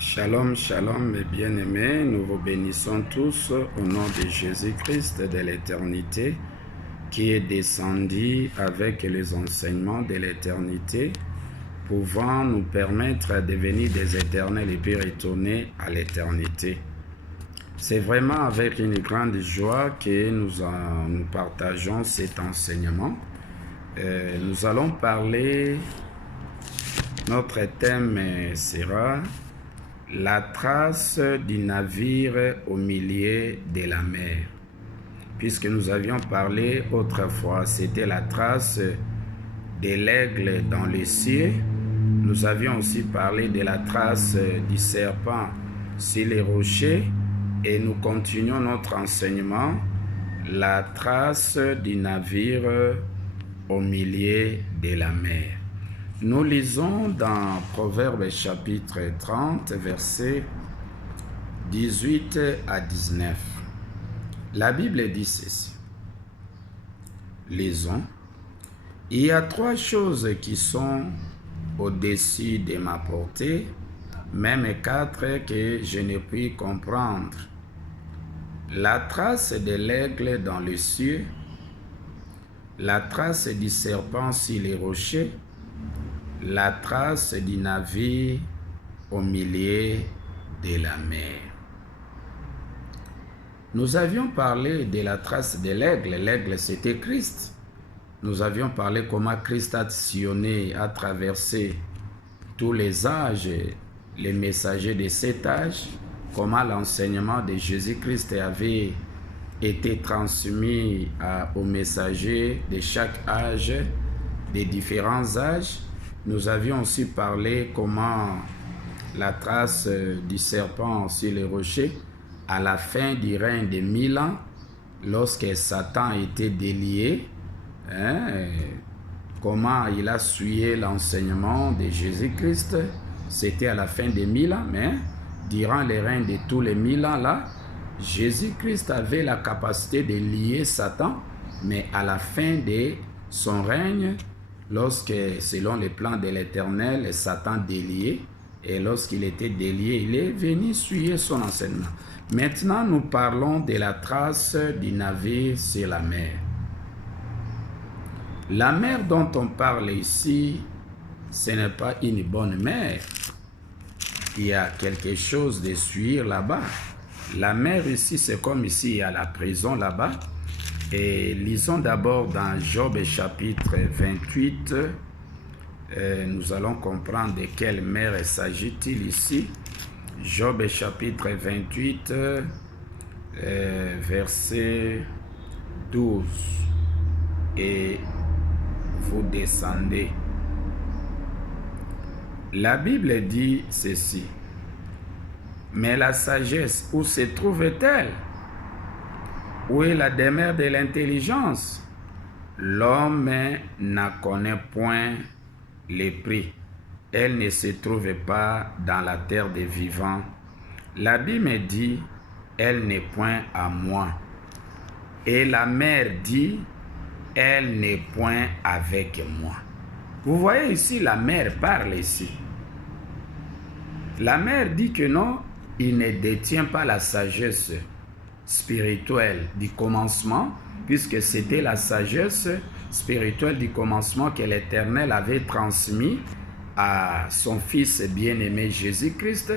Shalom, shalom mes bien-aimés, nous vous bénissons tous au nom de Jésus-Christ de l'éternité qui est descendu avec les enseignements de l'éternité, pouvant nous permettre de devenir des éternels et puis retourner à l'éternité. C'est vraiment avec une grande joie que nous partageons cet enseignement. Nous allons parler, notre thème sera la trace du navire au milieu de la mer. Puisque nous avions parlé autrefois, c'était la trace de l'aigle dans les cieux. Nous avions aussi parlé de la trace du serpent sur les rochers. Et nous continuons notre enseignement, la trace du navire au milieu de la mer. Nous lisons dans Proverbes chapitre 30, versets 18 à 19. La Bible dit ceci. Lisons. Il y a 3 choses qui sont au-dessus de ma portée, même 4 que je ne puis comprendre. La trace de l'aigle dans les cieux, la trace du serpent sur les rochers, la trace du navire au milieu de la mer. Nous avions parlé de la trace de l'aigle. L'aigle, c'était Christ. Nous avions parlé comment Christ a sillonné, a traversé tous les âges, les messagers de cet âge, comment l'enseignement de Jésus-Christ avait été transmis aux messagers de chaque âge, des différents âges. Nous avions aussi parlé comment la trace du serpent sur les rochers, à la fin du règne de 1000 ans, lorsque Satan était délié, comment il a suivi l'enseignement de Jésus-Christ. C'était à la fin des 1000 ans, mais durant les règnes de tous les 1000 ans là, Jésus-Christ avait la capacité de lier Satan, mais à la fin de son règne, lorsque, selon les plans de l'Éternel, Satan délié, et lorsqu'il était délié, il est venu suivre son enseignement. Maintenant, nous parlons de la trace du navire sur la mer. La mer dont on parle ici, ce n'est pas une bonne mer. Il y a quelque chose de suivre là-bas. La mer ici, c'est comme ici, il y a la prison là-bas. Et lisons d'abord dans Job chapitre 28, nous allons comprendre de quelle mer s'agit-il ici. Job chapitre 28, verset 12. Et vous descendez. La Bible dit ceci. Mais la sagesse, où se trouve-t-elle? Où est la demeure de l'intelligence? L'homme n'en connaît point les prix. Elle ne se trouve pas dans la terre des vivants. La Bible dit, elle n'est point à moi. Et la mer dit, elle n'est point avec moi. Vous voyez ici, la mer parle ici. La mer dit que non, il ne détient pas la sagesse spirituelle du commencement, puisque c'était la sagesse spirituelle du commencement que l'Éternel avait transmis à son Fils bien-aimé Jésus-Christ.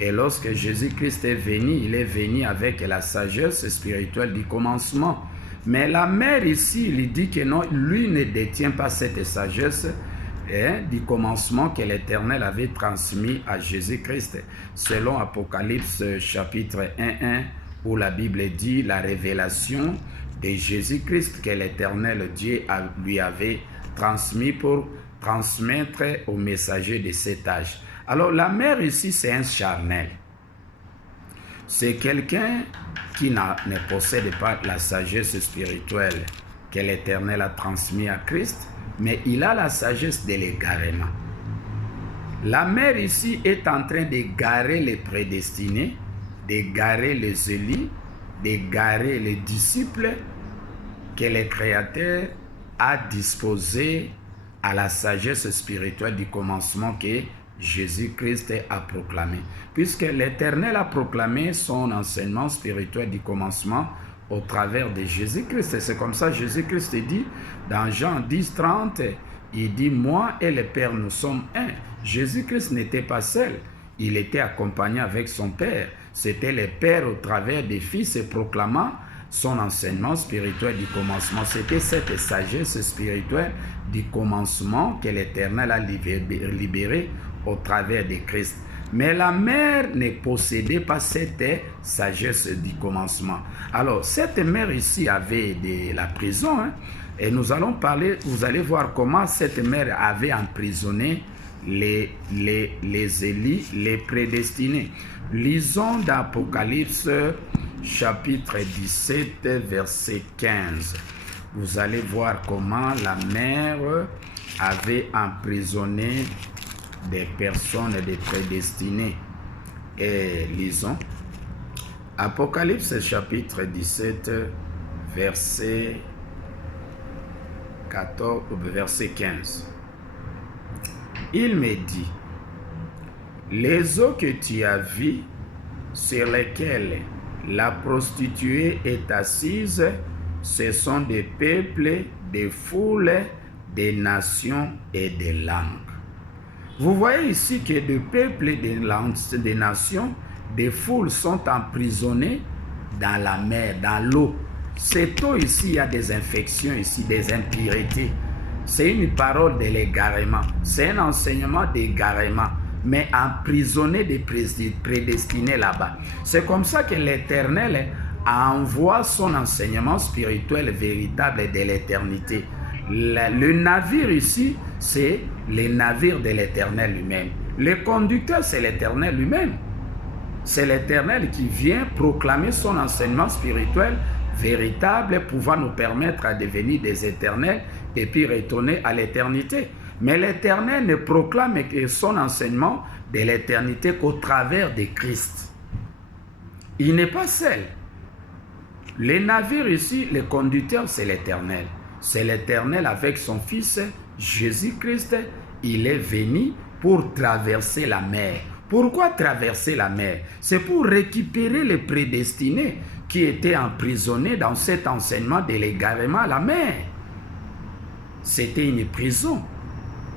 Et lorsque Jésus-Christ est venu, il est venu avec la sagesse spirituelle du commencement. Mais la mer ici, il dit que non, lui ne détient pas cette sagesse du commencement que l'Éternel avait transmis à Jésus-Christ. Selon Apocalypse chapitre 1, où la Bible dit la révélation de Jésus-Christ que l'Éternel Dieu lui avait transmis pour transmettre aux messagers de cet âge. Alors la mer ici, c'est un charnel. C'est quelqu'un qui ne possède pas la sagesse spirituelle que l'Éternel a transmise à Christ, mais il a la sagesse de l'égarement. La mer ici est en train d'égarer les prédestinés, d'égarer les élus, d'égarer les disciples que le Créateur a disposés à la sagesse spirituelle du commencement que Jésus-Christ a proclamé. Puisque l'Éternel a proclamé son enseignement spirituel du commencement au travers de Jésus-Christ. Et c'est comme ça Jésus-Christ dit dans Jean 10, 30, il dit « Moi et le Père, nous sommes un ». Jésus-Christ n'était pas seul, il était accompagné avec son Père. C'était le Père au travers des Fils et proclamant son enseignement spirituel du commencement. C'était cette sagesse spirituelle du commencement que l'Éternel a libérée au travers de Christ. Mais la mère ne possédait pas cette sagesse du commencement. Alors, cette mère ici avait de la prison, hein, et nous allons parler, vous allez voir comment cette mère avait emprisonné les Élis, les prédestinés. Lisons d'Apocalypse chapitre 17, verset 15. Vous allez voir comment la mère avait emprisonné des personnes, des prédestinés. Et lisons Apocalypse chapitre 17, verset 14, verset 15. Il me dit, les eaux que tu as vues, sur lesquelles la prostituée est assise, ce sont des peuples, des foules, des nations et des langues. Vous voyez ici que des peuples, des nations, des foules sont emprisonnés dans la mer, dans l'eau. Cette eau ici, il y a des infections ici, des impuretés. C'est une parole de l'égarement, c'est un enseignement d'égarement, mais emprisonné des prédestinés là-bas. C'est comme ça que l'Éternel envoie son enseignement spirituel véritable de l'éternité. Le navire ici, c'est le navire de l'Éternel lui-même. Le conducteur, c'est l'Éternel lui-même. C'est l'Éternel qui vient proclamer son enseignement spirituel véritable, pouvant nous permettre à devenir des éternels et puis retourner à l'éternité. Mais l'Éternel ne proclame que son enseignement de l'éternité qu'au travers de Christ. Il n'est pas seul. Les navires ici, le conducteur, c'est l'Éternel. C'est l'Éternel avec son Fils, Jésus-Christ. Il est venu pour traverser la mer. Pourquoi traverser la mer? C'est pour récupérer les prédestinés qui étaient emprisonnés dans cet enseignement de l'égarement à la mer. C'était une prison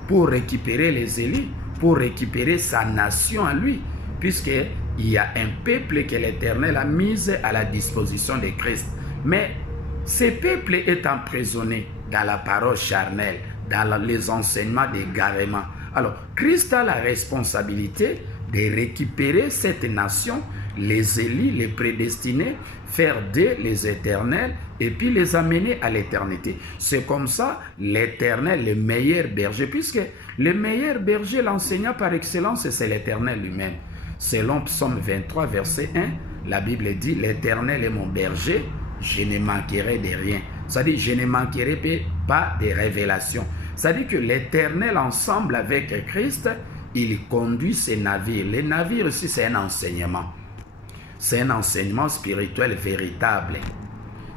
pour récupérer les Élis, pour récupérer sa nation à lui, puisqu'il y a un peuple que l'Éternel a mis à la disposition de Christ. Mais ce peuple est emprisonné dans la parole charnelle, dans les enseignements d'égarement. Alors, Christ a la responsabilité de récupérer cette nation, les élus, les prédestinés, faire d'eux les éternels et puis les amener à l'éternité. C'est comme ça l'Éternel, le meilleur berger, puisque le meilleur berger, l'enseignant par excellence, c'est l'Éternel lui-même. Selon Psaume 23, verset 1, la Bible dit « L'Éternel est mon berger, je ne manquerai de rien ». Ça dit « Je ne manquerai pas de révélations ». Ça dit que l'Éternel, ensemble avec Christ, il conduit ses navires. Les navires aussi, c'est un enseignement. C'est un enseignement spirituel véritable.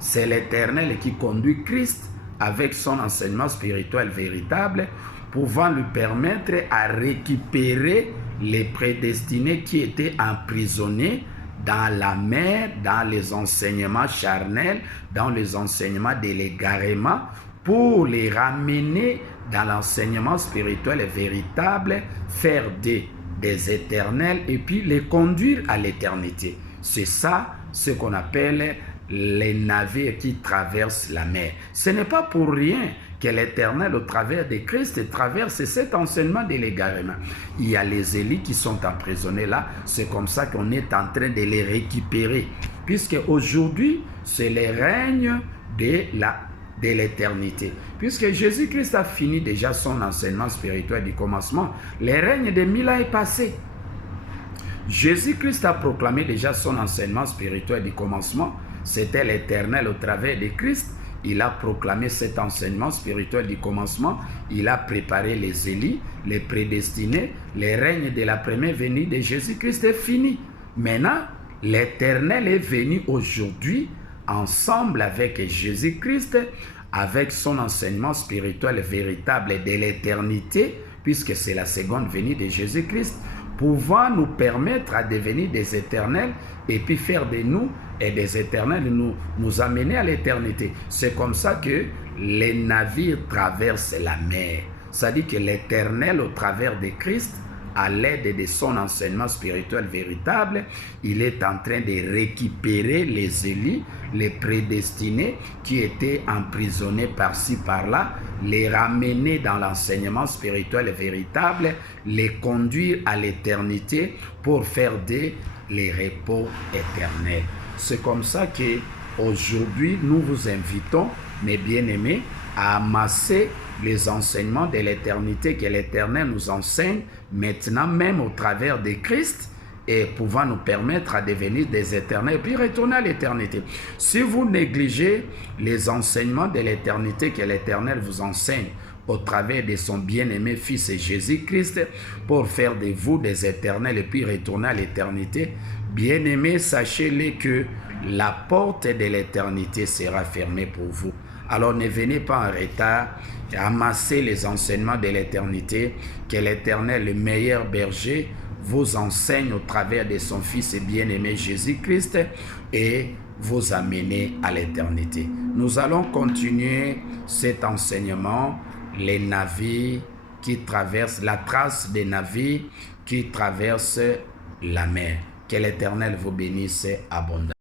C'est l'Éternel qui conduit Christ avec son enseignement spirituel véritable, pouvant lui permettre à récupérer les prédestinés qui étaient emprisonnés dans la mer, dans les enseignements charnels, dans les enseignements de l'égarement, pour les ramener dans l'enseignement spirituel véritable, faire des éternels et puis les conduire à l'éternité. C'est ça ce qu'on appelle les navires qui traversent la mer. Ce n'est pas pour rien que l'Éternel, au travers de Christ, traverse cet enseignement de l'égarement. Il y a les Élis qui sont emprisonnés là. C'est comme ça qu'on est en train de les récupérer. Puisque aujourd'hui, c'est le règne de l'éternité. Puisque Jésus-Christ a fini déjà son enseignement spirituel du commencement, le règne de 1000 ans est passé. Jésus-Christ a proclamé déjà son enseignement spirituel du commencement. C'était l'Éternel au travers de Christ. Il a proclamé cet enseignement spirituel du commencement. Il a préparé les Élis, les prédestinés. Le règne de la première venue de Jésus-Christ est fini. Maintenant, l'Éternel est venu aujourd'hui ensemble avec Jésus-Christ, avec son enseignement spirituel véritable de l'éternité, puisque c'est la seconde venue de Jésus-Christ, pouvant nous permettre à devenir des éternels et puis faire de nous et des éternels, nous amener à l'éternité. C'est comme ça que les navires traversent la mer. C'est-à-dire que l'éternel, au travers de Christ, à l'aide de son enseignement spirituel véritable, il est en train de récupérer les élus, les prédestinés qui étaient emprisonnés par-ci, par-là, les ramener dans l'enseignement spirituel véritable, les conduire à l'éternité pour faire les repos éternels. C'est comme ça que aujourd'hui nous vous invitons, mes bien-aimés, à amasser les enseignements de l'éternité que l'Éternel nous enseigne maintenant même au travers de Christ et pouvant nous permettre à devenir des éternels et puis retourner à l'éternité. Si vous négligez les enseignements de l'éternité que l'Éternel vous enseigne au travers de son bien-aimé Fils Jésus-Christ pour faire de vous des éternels et puis retourner à l'éternité, bien-aimés, sachez-le que la porte de l'éternité sera fermée pour vous. Alors ne venez pas en retard, amassez les enseignements de l'éternité, que l'Éternel, le meilleur berger, vous enseigne au travers de son Fils et bien-aimé Jésus-Christ et vous amener à l'éternité. Nous allons continuer cet enseignement, les navires qui traversent, la trace des navires qui traversent la mer. Que l'Éternel vous bénisse abondamment.